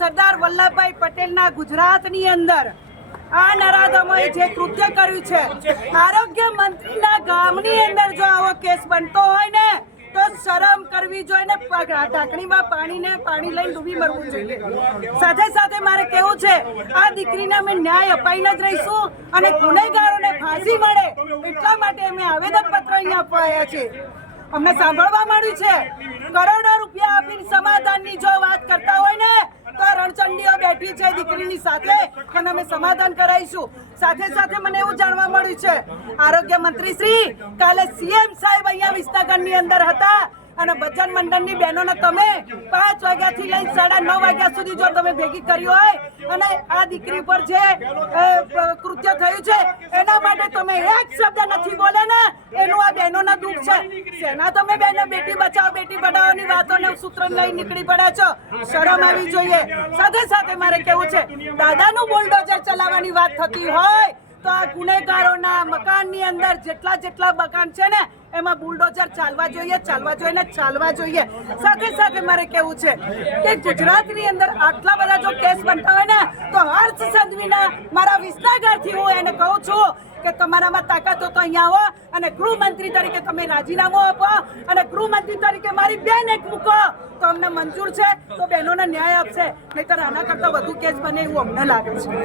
સરદાર વલ્લભભાઈ પટેલના ગુજરાતની અંદર આ નરાધમોએ જે કૃત્ય કર્યું છે, આરોગ્ય મંત્રીના ગામની અંદર જો આવો કેસ બનતો હોય ને તો શરમ કરવી જોઈએ ને ઢાંકણીમાં પાણી લઈને ડૂબી મરવું જોઈએ। સાથે સાથે મારે કહેવું છે, આ દીકરીને અમે ન્યાય અપાઈને જ રહીશું અને ગુનેગારોને ફાંસી મળે એટલા માટે અમે આવેદનપત્ર અહીંયા આપવા આવ્યા છીએ। અમને સાંભળવા મળ્યું છે કરોડો રૂપિયા આપીને સમાધાનની જો વાત કરતા હોય ને તો રણચંડીઓ બેઠી છે દીકરીની સાથે અને અમે સમાધાન કરાવીશું। સાથે સાથે મને એવું જાણવા મળ્યું છે આરોગ્ય મંત્રી શ્રી કાલે સીએમ સાહેબ અહીંયા વિસનગરની અંદર હતા અને ભજન મંડળની બહેનોને તમે 5 વાગ્યાથી લઈને 9:30 વાગ્યા સુધી જો તમે ભેગી કરી હોય અને આ દીકરી પર જે કૃત્ય થયું છે એના માટે તમે એક શબ્દ નથી બોલે ને એનું આ બહેનોના દુઃખ છે। સેના તમે બહેનો બેટી બચાવો બેટી પઢાઓની વાતોને સૂત્ર લઈ નીકળી પડ્યા છો, શરમ આવી જોઈએ। સાથે સાથે મારે કહેવું છે દાદાનું બુલડોઝર ચલાવવાની વાત થતી હોય તો આ ગુનેગારોના મકાનની અંદર જેટલા મકાન છે ને એમાં બુલડોઝર ચાલવા જોઈએ ને ચાલવા જોઈએ। સાથે સાથે મારે કહેવું છે કે ગુજરાતની અંદર આટલા બધા જો કેસ બનતા હોય ને તો હર્ષ સંઘવીના મારા વિસનગરથી હું એને કહું છું કે તમારામાં તાકાત હોય તો અહીંયા આવો અને ગૃહમંત્રી તરીકે તમે રાજીનામું આપો અને ગૃહમંત્રી તરીકે મારી બેન એક મૂકો તો અમને મંજૂર છે, તો બહેનોને ન્યાય આપશે, નહીંતર આના કરતાં વધુ કેસ બને એવું અમને લાગે છે।